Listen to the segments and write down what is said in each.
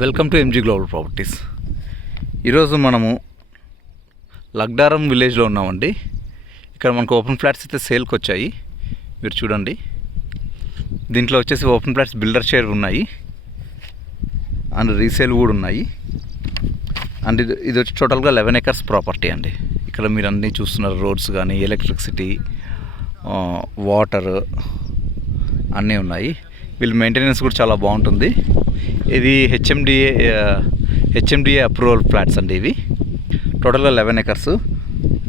Welcome to MG global properties. ఈరోజు మనము లగ్డారం విలేజ్లో ఉన్నామండి. ఇక్కడ మనకు ఓపెన్ ఫ్లాట్స్ అయితే సేల్కి వచ్చాయి. మీరు చూడండి, దీంట్లో వచ్చేసి ఓపెన్ ఫ్లాట్స్ బిల్డర్ షేర్ ఉన్నాయి అండ్ రీసేల్ కూడా ఉన్నాయి. అండ్ ఇది వచ్చి టోటల్గా 11 acres ప్రాపర్టీ అండి. ఇక్కడ మీరు అన్నీ చూస్తున్నారు, రోడ్స్ కానీ ఎలక్ట్రిసిటీ, వాటర్ అన్నీ ఉన్నాయి. వీళ్ళ మెయింటెనెన్స్ కూడా చాలా బాగుంటుంది. ఇది హెచ్ఎండిఏ అప్రూవల్ ఫ్లాట్స్ అండి. ఇవి టోటల్గా 11 acres,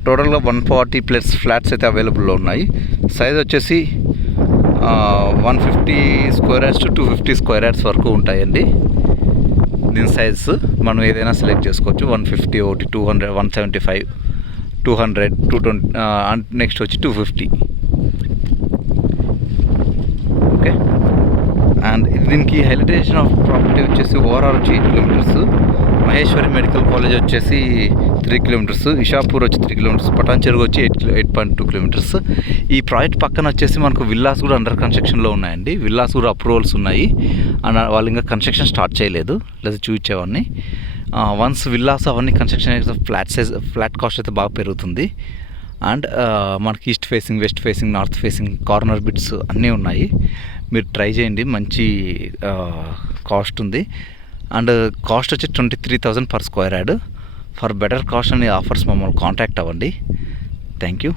టోటల్గా 140+ ఫ్లాట్స్ అయితే అవైలబుల్లో ఉన్నాయి. సైజ్ వచ్చేసి 150 square yards to 250 square yards వరకు ఉంటాయండి. దీని సైజ్ మనం ఏదైనా సెలెక్ట్ చేసుకోవచ్చు. 150 ఒకటి, 200, 175, 200, 220, నెక్స్ట్ వచ్చి 250. ఓకే. అండ్ దీనికి హైలైటేషన్ ఆఫ్ ప్రాపర్టీ వచ్చేసి ఓవరాల్ వచ్చి 8 kilometers, మహేశ్వరి మెడికల్ కాలేజ్ వచ్చేసి 3 kilometers, ఇషాపూర్ వచ్చి 3 kilometers, పటాన్చెరువు వచ్చి 8.2 kilometers. ఈ ప్రాజెక్ట్ పక్కన వచ్చేసి మనకు విల్లాస్ కూడా అండర్ కన్స్ట్రక్షన్లో ఉన్నాయండి. విల్లాస్ కూడా అప్రూవల్స్ ఉన్నాయి అండ్ వాళ్ళు ఇంకా కన్స్ట్రక్షన్ స్టార్ట్ చేయలేదు, లేదా చూపించేవాడిని. వన్స్ విల్లాస్ అవన్నీ కన్స్ట్రక్షన్ అయితే ఫ్లాట్ కాస్ట్ అయితే బాగా పెరుగుతుంది. అండ్ మనకి east facing, west facing, north facing, corner bits అన్నీ ఉన్నాయి. మీరు ట్రై చేయండి, మంచి కాస్ట్ ఉంది. అండ్ కాస్ట్ వచ్చి 23,000 per square yard. For better cost అనే ఆఫర్స్ మమ్మల్ని కాంటాక్ట్ అవ్వండి. Thank you.